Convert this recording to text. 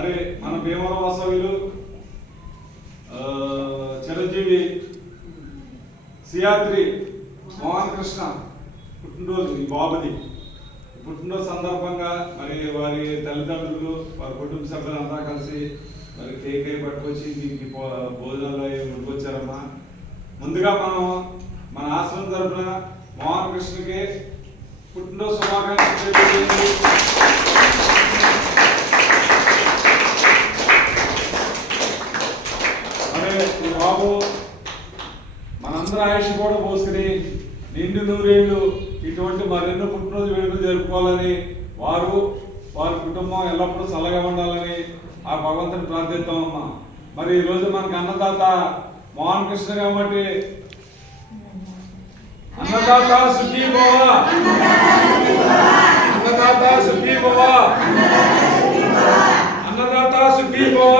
మరి మన భీమవరం వాసవ్యులు చిరంజీవి సియాద్రి మోహన్ కృష్ణ పుట్టినరోజు ఈ బాబుది. పుట్టినరోజు సందర్భంగా మరి వారి తల్లిదండ్రులు వారి కుటుంబ సభ్యులంతా కలిసి మరి కేక్ అయి పట్టుకొచ్చి దీనికి భోజనాలు అవి ముందుగా మనం మన ఆశ్రమం తరఫున మోహన్ కృష్ణకి పుట్టినరోజు శుభాకాంక్షలు ఈ బాబు మనందరం ఆయుష్ కూడా పోసుకుని నిండు నూరేళ్ళు ఇటువంటి మరెన్నో పుట్టినరోజు వేడుకలు జరుపుకోవాలని వారు వారి కుటుంబం ఎల్లప్పుడూ చల్లగా ఉండాలని ఆ భగవంతుని ప్రార్థిద్దామమ్మా మరి ఈ రోజు మనకి అన్నదాత మోహన్ కృష్ణ కాబట్టి అన్నదాత సుఖీ భవ. అన్నదాత సుఖీ భవ. అన్నదాత సుఖీ భవ.